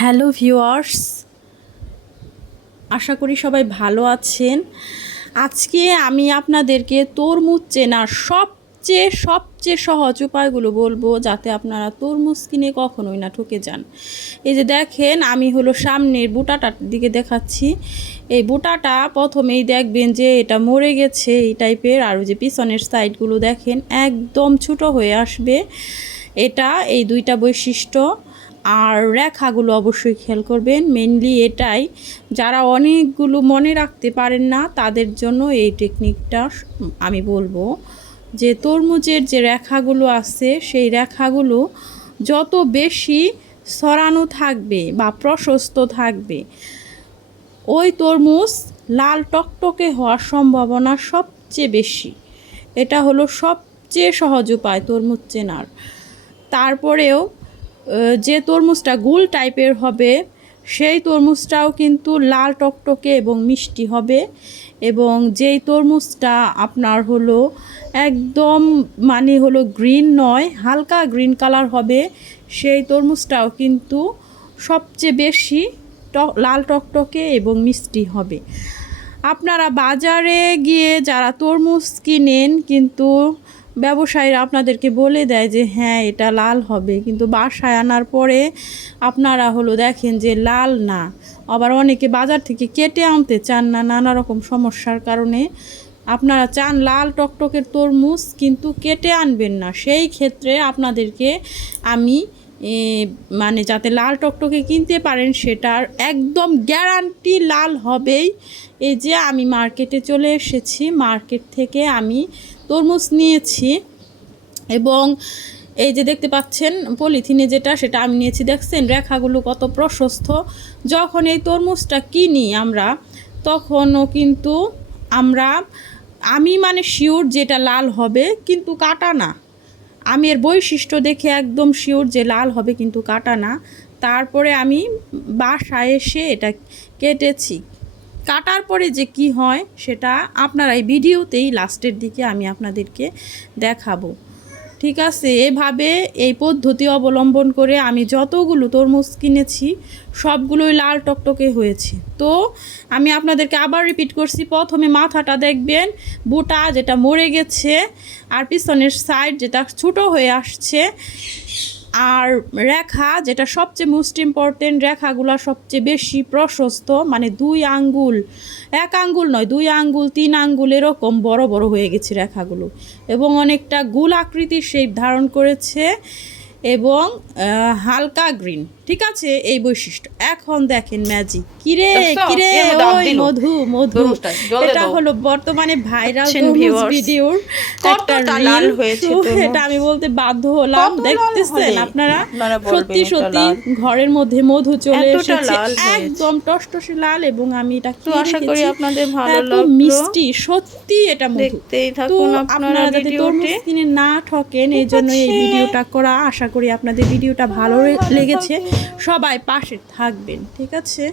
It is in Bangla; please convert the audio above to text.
হ্যালো ভিউয়ার্স, আশা করি সবাই ভালো আছেন। আজকে আমি আপনাদেরকে তরমুজ চেনার সবচেয়ে সবচেয়ে সহজ উপায়গুলো বলব যাতে আপনারা তরমুজ কিনে কখনোই না ঠকে যান। এই যে দেখেন, আমি হলো সামনের বুটাটার দিকে দেখাচ্ছি। এই বুটাটা প্রথমেই দেখবেন যে এটা মরে গেছে এই টাইপের, আর যে পিছনের সাইডগুলো দেখেন একদম ছোটো হয়ে আসবে। এটা এই দুইটা বৈশিষ্ট্য। আর রেখাগুলো অবশ্যই খেয়াল করবেন। মেনলি এটাই, যারা অনেকগুলো মনে রাখতে পারেন না, তাদের জন্য এই টেকনিকটা আমি বলব যে তরমুজের যে রেখাগুলো আছে, সেই রেখাগুলো যত বেশি সরানো থাকবে বা প্রশস্ত থাকবে, ওই তরমুজ লাল টকটকে হওয়ার সম্ভাবনা সবচেয়ে বেশি। এটা হলো সবচেয়ে সহজ উপায় তরমুজ চেনার। তারপরেও যে তরমুজটা গুল টাইপের হবে, সেই তরমুজটাও কিন্তু লাল টকটকে এবং মিষ্টি হবে। এবং যেই তরমুজটা আপনার হলো একদম মানে হলো গ্রিন নয়, হালকা গ্রিন কালার হবে, সেই তরমুজটাও কিন্তু সবচেয়ে বেশি টক লাল টকটকে এবং মিষ্টি হবে। আপনারা বাজারে গিয়ে যারা তরমুজ কিনেন কিন্তু ব্যবসায়ীরা আপনাদেরকে বলে দেয় যে হ্যাঁ এটা লাল হবে। কিন্তু বাসায় আনার পরে আপনারা হলো দেখেন যে, লাল না। আবার অনেকে বাজার থেকে কেটে আনতে চান না নানা রকম সমস্যার কারণে। আপনারা চান লাল টকটকের তরমুজ, কিন্তু কেটে আনবেন না। সেই ক্ষেত্রে আপনাদেরকে আমি মানে যাতে লাল টকটকে কিনতে পারেন, সেটার একদম গ্যারান্টি লাল হবেই। এই যে আমি মার্কেটে চলে এসেছি, মার্কেট থেকে আমি তরমুজ নিয়েছি এবং এই যে দেখতে পাচ্ছেন, পলিথিনে যেটা, সেটা আমি নিয়েছি। দেখছেন, রেখাগুলো কত প্রশস্ত। যখন এই তরমুজটা কিনি আমরা, তখনও কিন্তু আমরা, আমি মানে শিওর যেটা লাল হবে, কিন্তু কাটা না। আমি এর বৈশিষ্ট্য দেখে একদম শিওর যে লাল হবে কিন্তু কাটা না। তারপরে আমি বাসায় এসে এটা কেটেছি। কাটার পরে যে কি হয় সেটা আপনারা এই ভিডিওতেই লাস্টের দিকে আমি আপনাদেরকে দেখাবো। ঠিক আছে, এভাবে এই পদ্ধতি অবলম্বন করে আমি যতগুলো তরমুজ কিনেছি, সবগুলোই লাল টকটকে হয়েছে। তো আমি আপনাদেরকে আবার রিপিট করছি, প্রথমে মাথাটা দেখবেন, বুটা যেটা মরে গেছে, আর পিছনের সাইড যেটা ছোটো হয়ে আসছে আর রেখা, যেটা সবচেয়ে মোস্ট ইম্পর্টেন্ট রেখাগুলো সবচেয়ে বেশি প্রশস্ত মানে দুই আঙ্গুল, এক আঙ্গুল নয়, দুই আঙ্গুল, তিন আঙ্গুল এরকম বড় বড় হয়ে গেছে রেখাগুলো। এবং অনেকটা গুল আকৃতির শেপ ধারণ করেছে এবং হালকা গ্রিন ঠিক আছে? এই বৈশিষ্ট্য। এখন দেখেন ম্যাজিক কিরে কিরে ওই মধু মধু। এটা হলো বর্তমানে ভাইরাল? ভিডিওর কতটা লাল হয়েছে? এটা আমি বলতে বাধ্য হলাম। দেখতেছেন আপনারা? সত্যি সত্যি ঘরের মধ্যে মধু চলে এসেছে। একদম টসটসে লাল এবং আমি এটা খেয়ে আশা করি আপনাদের ভালো লাগল। মিষ্টি সত্যি এটা মধু। দেখতেই থাকুন আপনারা আপনারা যাতে তরমুজ কিনে না ঠকেন এই জন্য এই ভিডিওটা করা। আশা করি আপনাদের ভিডিওটা ভালো লেগেছে। সবাই পাশে থাকবেন ঠিক আছে?